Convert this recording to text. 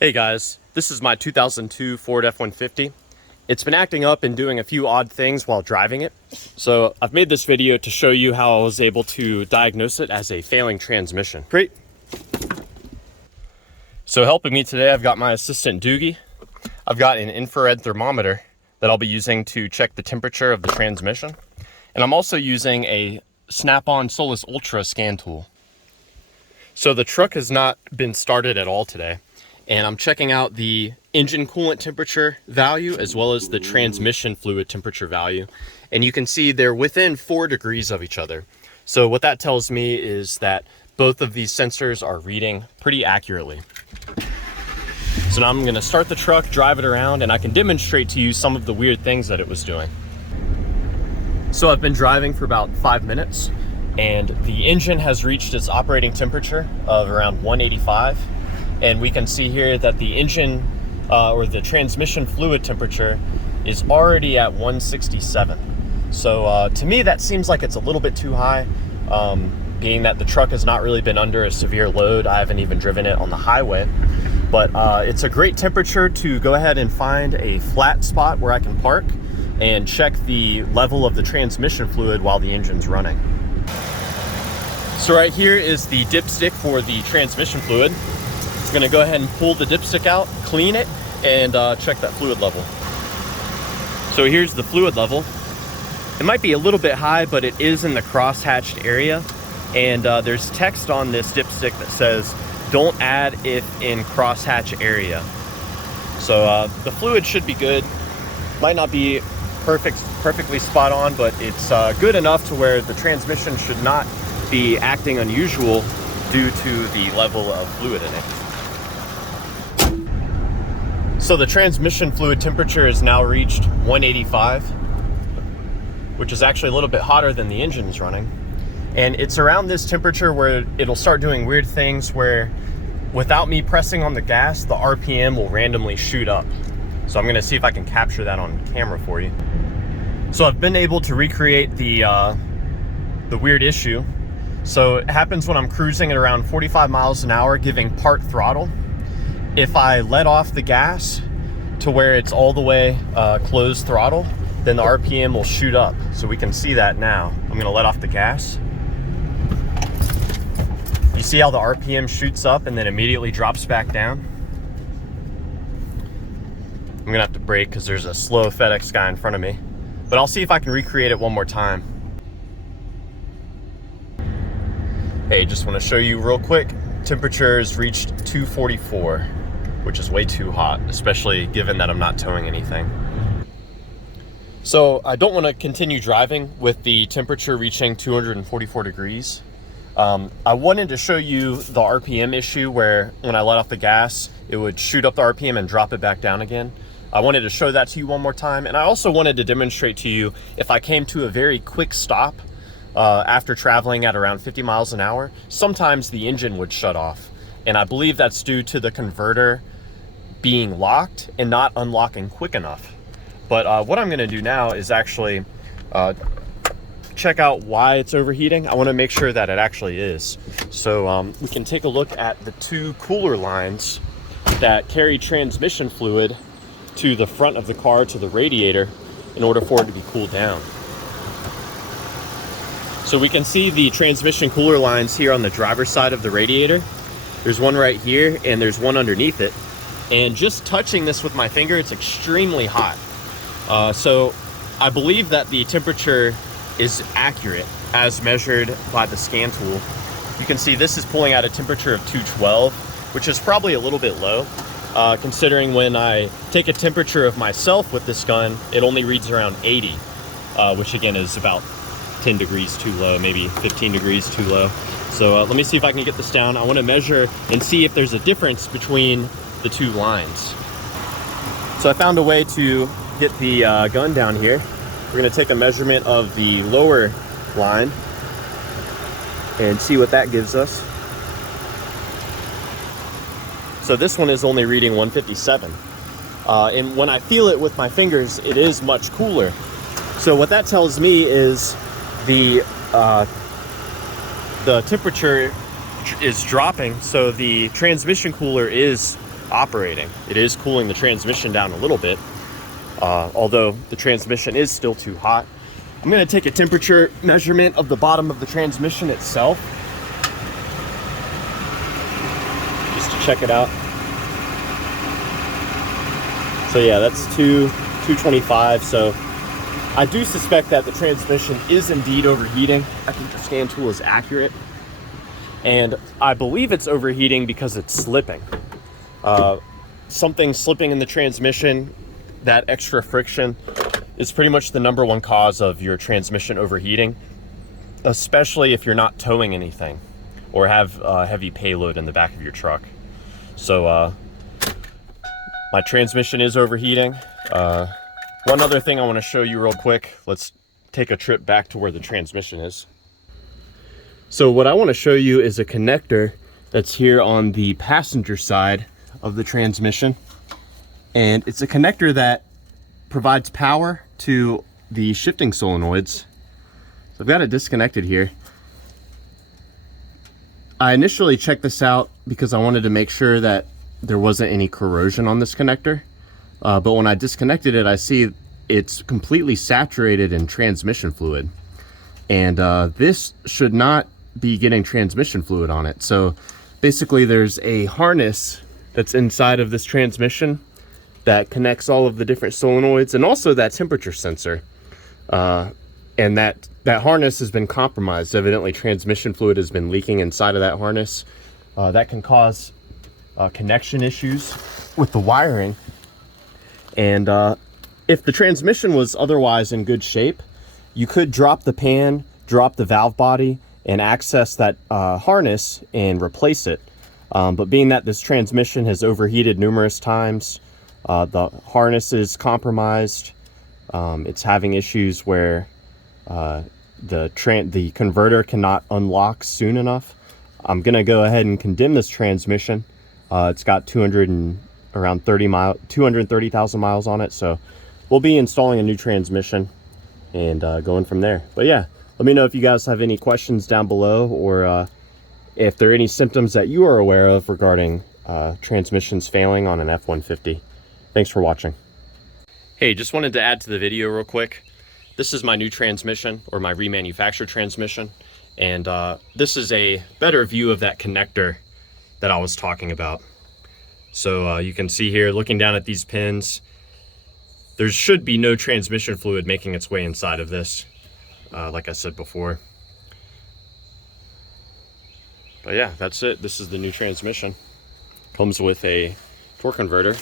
Hey guys, this is my 2002 Ford F-150. It's been acting up and doing a few odd things while driving it. So I've made this video to show you how I was able to diagnose it as a failing transmission. Great. So helping me today, I've got my assistant Doogie. I've got an infrared thermometer that I'll be using to check the temperature of the transmission. And I'm also using a Snap-on Solus Ultra scan tool. So the truck has not been started at all today. And I'm checking out the engine coolant temperature value as well as the transmission fluid temperature value. And you can see they're within 4 degrees of each other. So what that tells me is that both of these sensors are reading pretty accurately. So now I'm gonna start the truck, drive it around, and I can demonstrate to you some of the weird things that it was doing. So I've been driving for about 5 minutes, and the engine has reached its operating temperature of around 185. And we can see here that the engine or the transmission fluid temperature is already at 167. So to me, that seems like it's a little bit too high, being that the truck has not really been under a severe load. I haven't even driven it on the highway, but it's a great temperature to go ahead and find a flat spot where I can park and check the level of the transmission fluid while the engine's running. So right here is the dipstick for the transmission fluid. I'm gonna go ahead and pull the dipstick out, clean it, and check that fluid level. So here's the fluid level. It might be a little bit high, but it is in the cross-hatched area. And there's text on this dipstick that says, don't add if in crosshatch area. So the fluid should be good. Might not be perfectly spot on, but it's good enough to where the transmission should not be acting unusual due to the level of fluid in it. So the transmission fluid temperature has now reached 185, which is actually a little bit hotter than the engine is running. And it's around this temperature where it'll start doing weird things where without me pressing on the gas, the RPM will randomly shoot up. So I'm gonna see if I can capture that on camera for you. So I've been able to recreate the weird issue. So it happens when I'm cruising at around 45 miles an hour, giving part throttle. If I let off the gas to where it's all the way closed throttle, then the RPM will shoot up. So we can see that now. I'm gonna let off the gas. You see how the RPM shoots up and then immediately drops back down? I'm gonna have to brake because there's a slow FedEx guy in front of me. But I'll see if I can recreate it one more time. Hey, just wanna show you real quick. Temperature has reached 244. Which is way too hot, especially given that I'm not towing anything. So I don't want to continue driving with the temperature reaching 244 degrees. I wanted to show you the RPM issue where when I let off the gas, it would shoot up the RPM and drop it back down again. I wanted to show that to you one more time. And I also wanted to demonstrate to you if I came to a very quick stop after traveling at around 50 miles an hour, sometimes the engine would shut off. And I believe that's due to the converter being locked and not unlocking quick enough. But what I'm gonna do now is actually check out why it's overheating. I wanna make sure that it actually is. So we can take a look at the 2 cooler lines that carry transmission fluid to the front of the car to the radiator in order for it to be cooled down. So we can see the transmission cooler lines here on the driver's side of the radiator. There's one right here and there's one underneath it. And just touching this with my finger, it's extremely hot. So I believe that the temperature is accurate as measured by the scan tool. You can see this is pulling out a temperature of 212, which is probably a little bit low, considering when I take a temperature of myself with this gun, it only reads around 80, which again is about 10 degrees too low, maybe 15 degrees too low. So let me see if I can get this down. I want to measure and see if there's a difference between the 2 lines. So I found a way to get the gun down here. We're going to take a measurement of the lower line and see what that gives us. So this one is only reading 157. And when I feel it with my fingers, it is much cooler. So what that tells me is the temperature is dropping, so the transmission cooler is operating. It is cooling the transmission down a little bit, although the transmission is still too hot. I'm going to take a temperature measurement of the bottom of the transmission itself, just to check it out. So yeah, that's 225. So I do suspect that the transmission is indeed overheating. I think the scan tool is accurate. And I believe it's overheating because it's slipping. Something slipping in the transmission, that extra friction, is pretty much the #1 cause of your transmission overheating, especially if you're not towing anything or have a heavy payload in the back of your truck. So my transmission is overheating. One other thing I want to show you real quick. Let's take a trip back to where the transmission is. So what I want to show you is a connector that's here on the passenger side of the transmission. And it's a connector that provides power to the shifting solenoids. So I've got it disconnected here. I initially checked this out because I wanted to make sure that there wasn't any corrosion on this connector. But when I disconnected it, I see it's completely saturated in transmission fluid. And this should not be getting transmission fluid on it. So basically there's a harness that's inside of this transmission that connects all of the different solenoids and also that temperature sensor. And that harness has been compromised. Evidently transmission fluid has been leaking inside of that harness. That can cause connection issues with the wiring. And if the transmission was otherwise in good shape, you could drop the pan, drop the valve body, and access that harness and replace it. But being that this transmission has overheated numerous times, the harness is compromised, it's having issues where the converter cannot unlock soon enough. I'm gonna go ahead and condemn this transmission. It's got 230,000 miles on it, so we'll be installing a new transmission and going from there. But yeah, let me know if you guys have any questions down below, or if there are any symptoms that you are aware of regarding transmissions failing on an F-150. Thanks for watching. Hey, just wanted to add to the video real quick. This is my new transmission, or my remanufactured transmission, and this is a better view of that connector that I was talking about. So you can see here, looking down at these pins, there should be no transmission fluid making its way inside of this, like I said before. But yeah, that's it. This is the new transmission. Comes with a torque converter